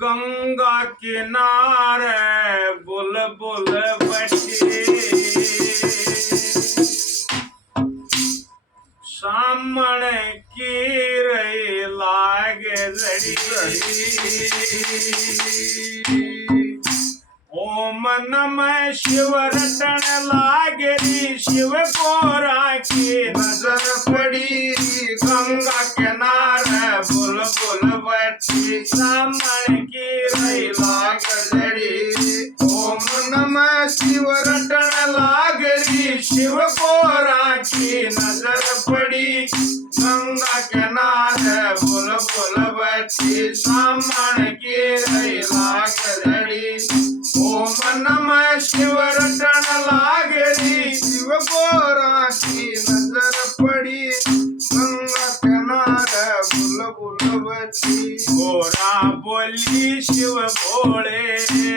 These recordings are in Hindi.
गंगा किनारे बुलबुल बैठी, सामने की रही लागे जड़ी। ओम नमः शिव रटन लागरी, शिव को राखी नजर पड़ी। गंगा किनारे बुलबुल बैठी, सामने की रही लाग जड़ी। ओम नमः शिव रटन लागरी, शिव को राखी नजर पड़ी। गंगा किनारे बुलबुल बैठी, सामने की रही लाग जड़ी। ओम नमः शिव रटन लागरी, शिव को राखी नजर पड़ी। गंगा किनारे बुलबुल बैठी। गोरा बोली शिव भोले,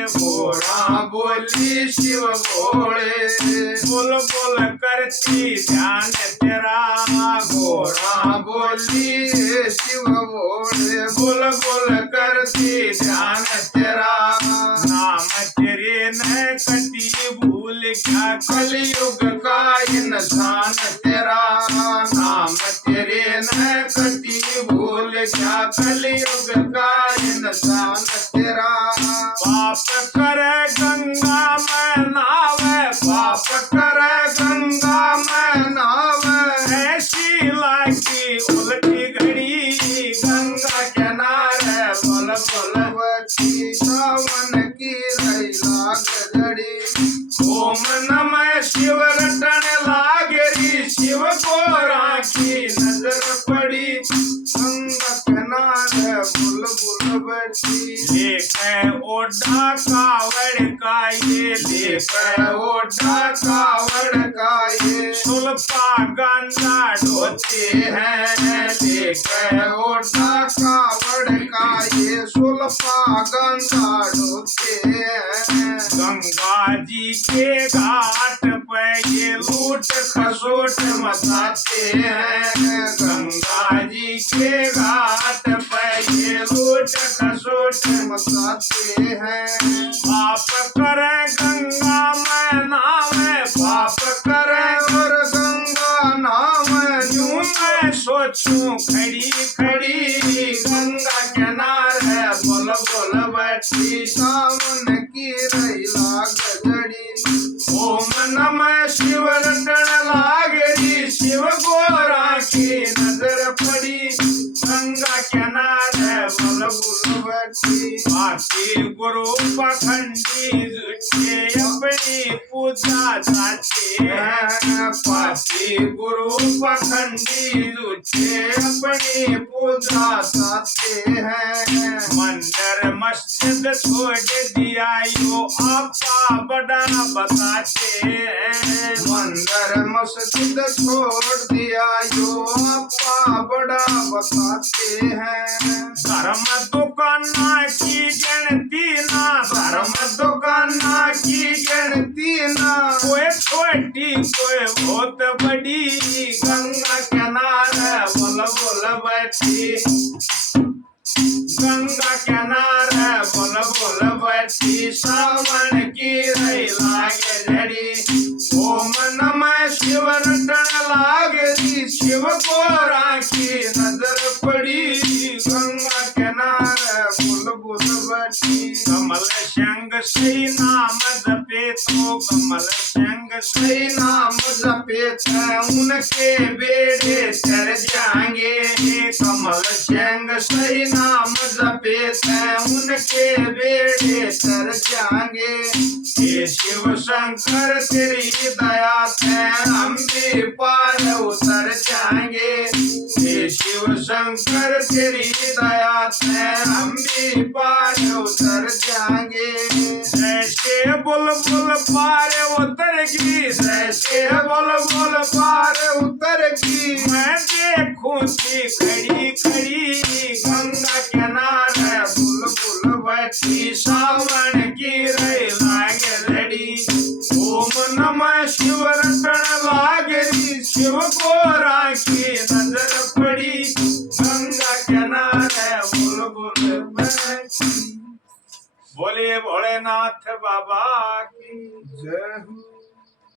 गोरा बोली शिव भोले। बुलबुल करती ध्यान तेरा, गोरा बोली शिव भोले। बुलबुल करती ध्यान तेरा, नाम तेरे न कटी भूल क्या कलयुग का इंसान तेरा। नाम तेरे न कटी भूल क्या कलयुग का इंसान तेरा। पाप करे गंगा में नावे, पाप करे गंगा में नावे। ऐसी लागी उल्टी घड़ी, गंगा किनारे बुलबुल बैठी, सावन की रही लाग जड़ी। ओम नमः शिव रटन लागरी, शिव को राखी नजर पड़ी। गंगा किनारे बुलबुल बैठी। लेके ओढ़ा कावड़ का ये, लेके ओढ़ा कावड़ का ये। सुल्फा गांजा ढोते हैं, लेके ओढ़ा कावड़ का ये। सुल्फा गांजा ढोते हैं। गंगा जी के घाट पे ये लूट खसोट मचाते हैं। गंगा जी के घाट पे ये लूट खसोट मचाते हैं। पाप करे गंगा में नावे, पाप करे और गंगा नावे। यूं मैं सोचूं खड़ी खड़ी, गंगा किनारे बुलबुल बैठी, सावन की रही लाग जड़ी। ओम नमः शिव रटन लागरी, शिव को राखी नजर पड़ी। गंगा किनारे बुलबुल बैठी। बाकी गुरु पाखंडी झूठे अपनी पूजा चाहते हैं। पापी गुरु पाखंडी झूठे अपनी पूजा चाहते हैं। मंदिर मस्जिद छोड़ दिया यो आपा बड़ा बताते हैं। मंदिर मस्जिद छोड़ दिया यो आपा बड़ा बताते हैं। धर्म दुकाना की गिनती ना, धर्म दुकाना की गिनती ना। कोई छोटी कोई बहुत बड़ी, गंगा किनारे बुलबुल बैठी। गंगा किनारे बुलबुल बैठी, सावन की रही लागे जड़ी। ओम नमः शिव रटन लागरी, शिव को राखी नजर पड़ी। गंगा किनारे बुलबुल बैठी। कमल संग सही नाम जपे तो, कमल संग सही नाम जपे तो उनके बेड़े तर जाएंगे। कमल संग सही नाम जपे तो उनके बेड़े तर जाएंगे। हे शिव शंकर तेरी दया से हम भी पार उतर जाएंगे। हे शिव शंकर तेरी दया से हम भी पार उतर जाएंगे। जैसे बुलबुल पार उतर गई, जैसे बुलबुल पार उतर गई। मैं देखूं थी खड़ी खड़ी, गंगा किनारे बुलबुल बैठी, सावन की रही लाग जड़ी। ओम नमः शिव रटन लागरी, शिव को राखी नजर पड़ी। गंगा किनारे बुलबुल बुलबुल बैठी। बोलिए भोलेनाथ बाबा की जय हो।